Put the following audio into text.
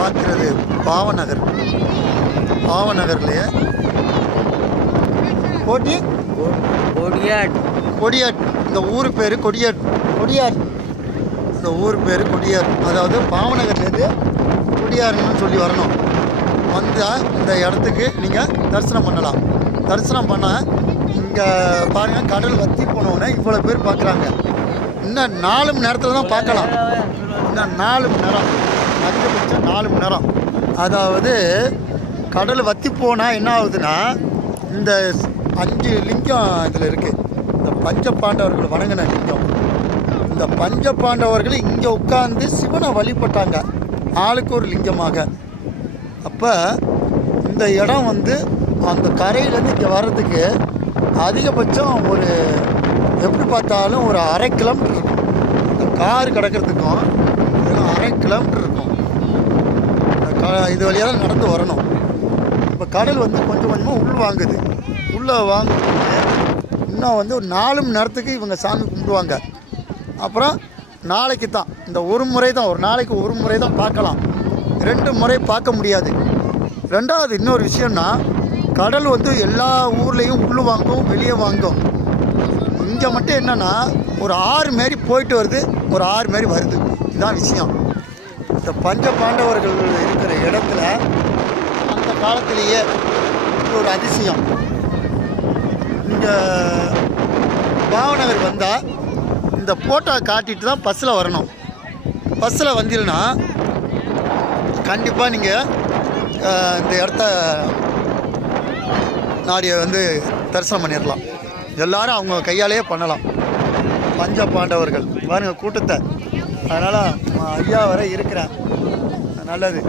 பார்க்குறது பாவநகர். பாவநகர்லேயே கொடியாட். இந்த ஊர் பேர் கொடியார். இந்த ஊர் பேர் கொடியார். அதாவது பாவநகர்லேருந்து கொடியார்னு சொல்லி வரணும். வந்தால் இந்த இடத்துக்கு நீங்கள் தரிசனம் பண்ணலாம். தரிசனம் பண்ணால் இங்கே பாருங்கள், கடல் வற்றி போனோன்னே இவ்வளோ பேர் பார்க்குறாங்க. இன்னும் 4 மணி நேரத்தில் தான் பார்க்கலாம். இன்னும் 4 மணி நேரம், அதிகபட்சம் 4 மணி நேரம். அதாவது கடல் வற்றி போனால் என்ன ஆகுதுன்னா, இந்த 5 லிங்கம் இதில் இருக்குது. இந்த பஞ்சபாண்டவர்கள் வணங்கின லிங்கம். இந்த பஞ்சபாண்டவர்கள் இங்கே உட்கார்ந்து சிவனை வழிபட்டாங்க, ஆளுக்கு ஒரு லிங்கமாக. அப்போ இந்த இடம் வந்து அந்த கரையிலேருந்து இங்கே வர்றதுக்கு அதிகபட்சம் ஒரு எப்படி பார்த்தாலும் ஒரு 1/2 கிலோமீட்டர் இருக்கும். இந்த கார் கிடக்கிறதுக்கும் 1/2 கிலோமீட்டர் இருக்கும். இது வழியாக தான் நடந்து வரணும். இப்போ கடல் வந்து கொஞ்சம் கொஞ்சமாக வாங்குது. உள்ளே வாங்குறது இன்னும் வந்து ஒரு 4 மணி நேரத்துக்கு இவங்க சாமி கும்பிடுவாங்க. அப்புறம் நாளைக்கு தான், இந்த ஒரு முறை தான், ஒரு நாளைக்கு ஒரு முறை தான் பார்க்கலாம். 2 முறை பார்க்க முடியாது. ரெண்டாவது இன்னொரு விஷயம்னா, கடல் வந்து எல்லா ஊர்லேயும் உள்ளே வாங்கும், வெளியே வாங்கும். இங்கே மட்டும் என்னென்னா ஒரு ஆறு மாரி போயிட்டு வருது, ஒரு ஆறு மாரி வருது. இதுதான் விஷயம். இந்த பஞ்ச பாண்டவர்கள் இருக்கிற இடத்துல அந்த காலத்திலேயே ஒரு அதிசயம். இங்கே பாவநகர் வந்தால் இந்த ஃபோட்டோ காட்டிட்டு தான் பஸ்ஸில் வரணும். பஸ்ஸில் வந்தீங்கன்னா கண்டிப்பாக நீங்கள் இந்த இடத்த நாடியை வந்து தரிசனம் பண்ணிடலாம். எல்லோரும் அவங்க கையாலேயே பண்ணலாம். பஞ்ச பாண்டவர்கள் பாருங்கள் கூட்டத்தை. அதனால் ஐயா வரை இருக்கிறேன். நல்லது.